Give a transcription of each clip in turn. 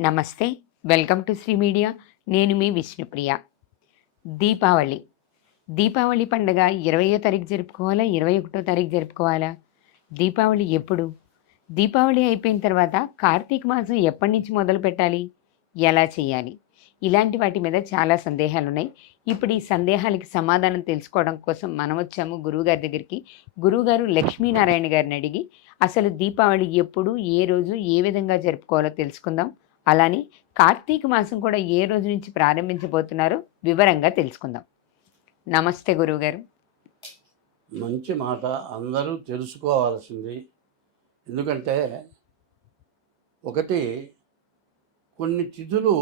నమస్తే welcome to Shri media. నేను మీ విష్ణుప్రియ. దీపావళి. దీపావళి పండగ ఇరవయో తారీఖు జరుపుకోవాలా ఇరవై ఒకటో తారీఖు జరుపుకోవాలా? దీపావళి ఎప్పుడు? దీపావళి అయిపోయిన తర్వాత కార్తీక మాసం ఎప్పటి నుంచి మొదలు పెట్టాలి? ఎలా చేయాలి? ఇలాంటి వాటి మీద చాలా సందేహాలు ఉన్నాయి ఇప్పుడు ఈ సందేహాలకి సమాధానం తెలుసుకోవడం కోసం మనం వచ్చాము గురువుగారి దగ్గరికి. గురువుగారు లక్ష్మీనారాయణ గారిని అడిగి అసలు దీపావళి ఎప్పుడు ఏ రోజు ఏ విధంగా జరుపుకోవాలో తెలుసుకుందాం. అలానే కార్తీక మాసం కూడా ఏ రోజు నుంచి ప్రారంభించబోతున్నారో వివరంగా తెలుసుకుందాం. నమస్తే గురువుగారు. మంచి మాట. అందరూ తెలుసుకోవాల్సింది. ఎందుకంటే ఒకటి కొన్ని తిథులు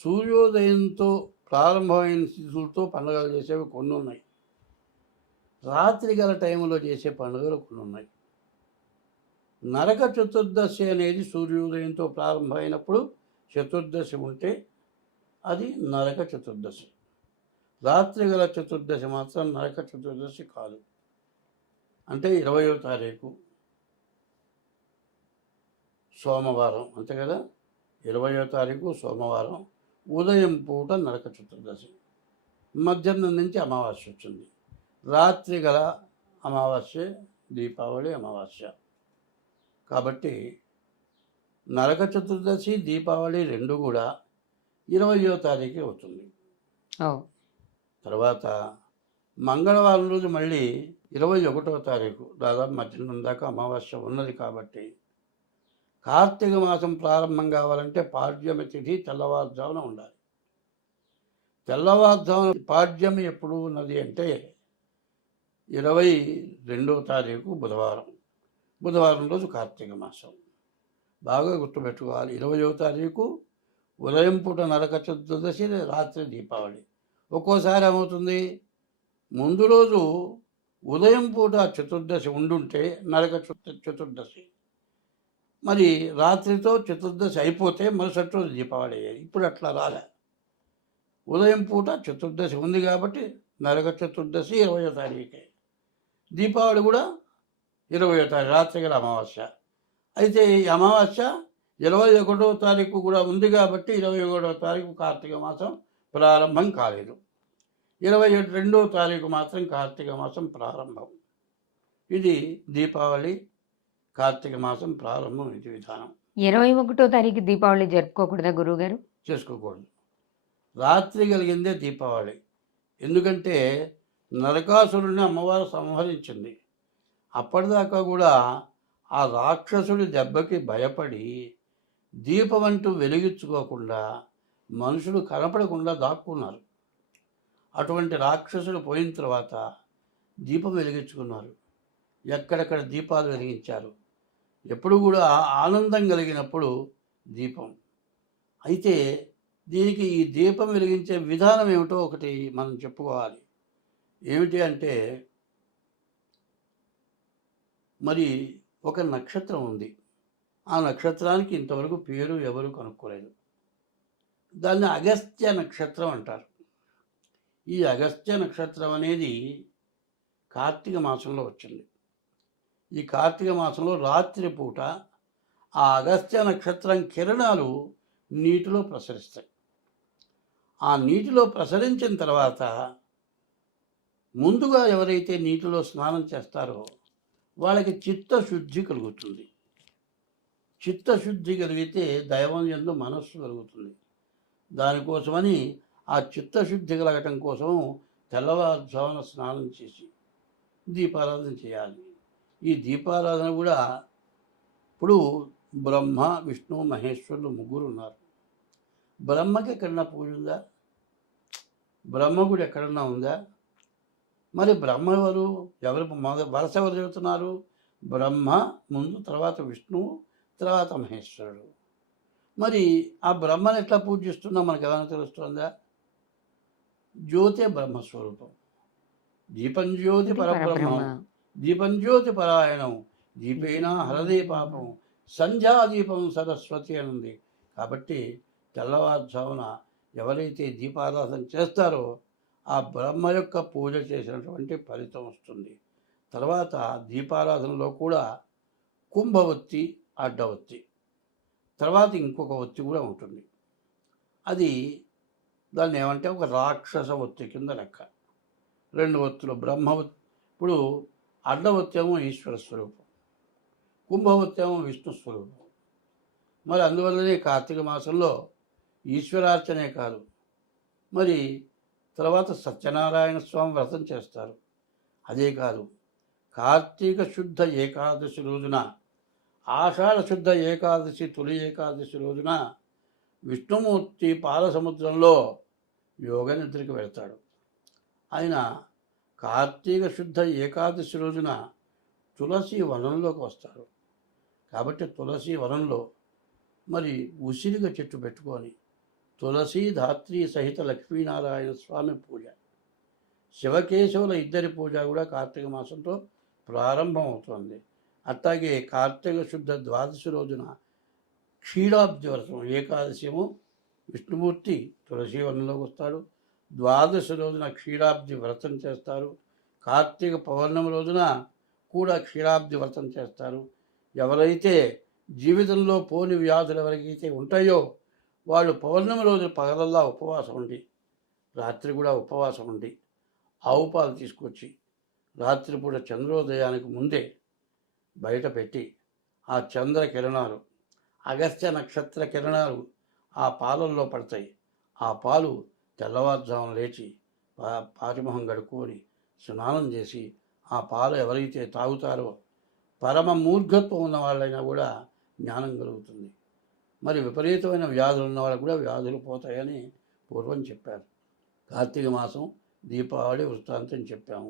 సూర్యోదయంతో ప్రారంభమైన తిథులతో పండుగలు చేసేవి కొన్ని ఉన్నాయి రాత్రి గల టైంలో చేసే పండుగలు కొన్ని ఉన్నాయి నరక చతుర్దశి అనేది సూర్యోదయంతో ప్రారంభమైనప్పుడు చతుర్దశి ఉంటే అది నరక చతుర్దశి. రాత్రి గల చతుర్దశి మాత్రం నరక చతుర్దశి కాదు. అంటే ఇరవయో తారీఖు. సోమవారం అంతే కదా? ఇరవయో తారీఖు సోమవారం ఉదయం పూట నరక చతుర్దశి. మధ్యాహ్నం నుంచి అమావాస్య వచ్చింది. రాత్రి గల అమావాస్య దీపావళి అమావాస్య. కాబట్టి నరక చతుర్దశి దీపావళి రెండు కూడా ఇరవయో తారీఖు అవుతుంది. తర్వాత మంగళవారం రోజు మళ్ళీ ఇరవై ఒకటో తారీఖు దాదాపు మధ్యాహ్నం దాకా అమావాస్య ఉన్నది కాబట్టి కార్తీక మాసం ప్రారంభం కావాలంటే పాడ్యమి తిథి తెల్లవారుజామున ఉండాలి. తెల్లవారుజామున పాడ్యమి ఎప్పుడు ఉన్నది అంటే ఇరవై రెండో తారీఖు బుధవారం. బుధవారం రోజు కార్తీక మాసం. బాగా గుర్తుపెట్టుకోవాలి. ఇరవయో తారీఖు ఉదయం పూట నరక చతుర్దశి రాత్రి దీపావళి. ఒక్కోసారి ఏమవుతుంది? ముందు రోజు ఉదయం పూట చతుర్దశి ఉండుంటే నరక చతుర్దశి. మరి రాత్రితో చతుర్దశి అయిపోతే మరుసటి రోజు దీపావళి అయ్యేది. ఇప్పుడు అట్లా రాలే. ఉదయం పూట చతుర్దశి ఉంది కాబట్టి నరక చతుర్దశి ఇరవయో తారీఖే. దీపావళి కూడా ఇరవయో తారీఖు రాత్రి గల అమావాస్య. అయితే ఈ అమావాస్య ఇరవై ఒకటో తారీఖు కూడా ఉంది కాబట్టి ఇరవై ఒకటో తారీఖు కార్తీక మాసం ప్రారంభం కాలేదు. ఇరవై రెండో తారీఖు మాత్రం కార్తీక మాసం ప్రారంభం. ఇది దీపావళి కార్తీక మాసం ప్రారంభం ఇది విధానం. ఇరవై ఒకటో తారీఖు దీపావళి జరుపుకోకూడదా గురువుగారు? చేసుకోకూడదు. రాత్రి కలిగిందే దీపావళి. ఎందుకంటే నరకాసురుడిని అమ్మవారు సంహరించింది. అప్పటిదాకా కూడా ఆ రాక్షసుడి దెబ్బకి భయపడి దీపం అంటూ వెలిగించుకోకుండా మనుషులు కనపడకుండా దాక్కున్నారు. అటువంటి రాక్షసుడు పోయిన తర్వాత దీపం వెలిగించుకున్నారు. ఎక్కడెక్కడ దీపాలు వెలిగించారు. ఎప్పుడు కూడా ఆనందం కలిగినప్పుడు దీపం. అయితే దీనికి ఈ దీపం వెలిగించే విధానం ఏమిటో ఒకటి మనం చెప్పుకోవాలి. ఏమిటి అంటే మరి ఒక నక్షత్రం ఉంది. ఆ నక్షత్రానికి ఇంతవరకు పేరు ఎవరు కనుక్కోలేదు. దాన్ని అగస్త్య నక్షత్రం అంటారు. ఈ అగస్త్య నక్షత్రం అనేది కార్తీక మాసంలో వచ్చింది. ఈ కార్తీక మాసంలో రాత్రి పూట ఆ అగస్త్య నక్షత్రం కిరణాలు నీటిలో ప్రసరిస్తాయి. ఆ నీటిలో ప్రసరించిన తర్వాత ముందుగా ఎవరైతే నీటిలో స్నానం చేస్తారో వాళ్ళకి చిత్తశుద్ధి కలుగుతుంది. చిత్తశుద్ధి కలిగితే దైవం ఎందు మనస్సు కలుగుతుంది. దానికోసమని ఆ చిత్తశుద్ధి కలగటం కోసం తెల్లవారుజామున స్నానం చేసి దీపారాధన చేయాలి. ఈ దీపారాధన కూడా ఇప్పుడు బ్రహ్మ విష్ణు మహేశ్వరులు ముగ్గురు ఉన్నారు. బ్రహ్మకి ఎక్కడన్నా పూజ ఉందా? బ్రహ్మ కూడా ఎక్కడన్నా ఉందా? మరి బ్రహ్మ ఎవరు ఎవరు వరుస ఎవరు చెబుతున్నారు బ్రహ్మ ముందు తర్వాత విష్ణువు తర్వాత మహేశ్వరుడు. మరి ఆ బ్రహ్మను ఎట్లా పూజిస్తున్నాం మనకు ఏమైనా తెలుస్తుందా? జ్యోతి బ్రహ్మస్వరూపం. దీపం జ్యోతి పరబ్రహ్మం. దీపం జ్యోతి పరాయణం. దీపేన హరదే పాపం. సంధ్యాదీపం సరస్వతి అని ఉంది కాబట్టి తెల్లవారుజామున ఎవరైతే దీపారాధన చేస్తారో ఆ బ్రహ్మ యొక్క పూజ చేసినటువంటి ఫలితం వస్తుంది. తర్వాత దీపారాధనలో కూడా కుంభవత్తి అడ్డవత్తి తర్వాత ఇంకొక ఒత్తి కూడా ఉంటుంది. అది దాన్ని ఏమంటే ఒక రాక్షస ఒత్తి కింద లెక్క. రెండు ఒత్తులు బ్రహ్మ ఇప్పుడు అడ్డ ఈశ్వర స్వరూపం కుంభ విష్ణు స్వరూపం. మరి అందువల్లనే కార్తీక మాసంలో ఈశ్వరార్చనే కాదు. మరి తర్వాత సత్యనారాయణ స్వామి వ్రతం చేస్తారు. అదే కాదు కార్తీక శుద్ధ ఏకాదశి రోజున ఆషాఢ శుద్ధ ఏకాదశి తొలి ఏకాదశి రోజున విష్ణుమూర్తి పాల సముద్రంలో యోగ నిద్రకి వెళ్తాడు. ఆయన కార్తీక శుద్ధ ఏకాదశి రోజున తులసి వనంలోకి వస్తారు. కాబట్టి తులసి వనంలో మరి ఉసిరిగా చెట్టు పెట్టుకొని తులసి ధాత్రి సహిత లక్ష్మీనారాయణ స్వామి పూజ. శివకేశవుల ఇద్దరి పూజ కూడా కార్తీక మాసంతో ప్రారంభం అవుతుంది అట్లాగే కార్తీక శుద్ధ ద్వాదశి రోజున క్షీరాబ్ది వ్రతం ఏకాదశిము విష్ణుమూర్తి తులసి వనంలోకి వస్తాడు. ద్వాదశి రోజున క్షీరాబ్ది వ్రతం చేస్తారు. కార్తీక పౌర్ణమి రోజున కూడా క్షీరాబ్ది వ్రతం చేస్తారు. ఎవరైతే జీవితంలో పోని వ్యాధులు ఎవరికైతే ఉంటాయో వాళ్ళు పౌర్ణమి రోజు పగలల్లా ఉపవాసం ఉండి రాత్రి కూడా ఉపవాసం ఉండి ఆవు పాలు తీసుకొచ్చి రాత్రిపూట చంద్రోదయానికి ముందే బయట పెట్టి ఆ చంద్ర కిరణాలు అగస్త్య నక్షత్ర కిరణాలు ఆ పాలల్లో పడతాయి. ఆ పాలు తెల్లవారుజామున లేచి పా- పాతిమొహం గడుక్కొని స్నానం చేసి ఆ పాలు ఎవరైతే తాగుతారో పరమ మూర్ఘత్వం ఉన్న వాళ్ళైనా కూడా జ్ఞానం కలుగుతుంది. మరి విపరీతమైన వ్యాధులు ఉన్న వాళ్ళకు కూడా వ్యాధులు పోతాయని పూర్వం చెప్పారు. కార్తీక మాసం దీపావళి వృత్తాంతం చెప్పాము.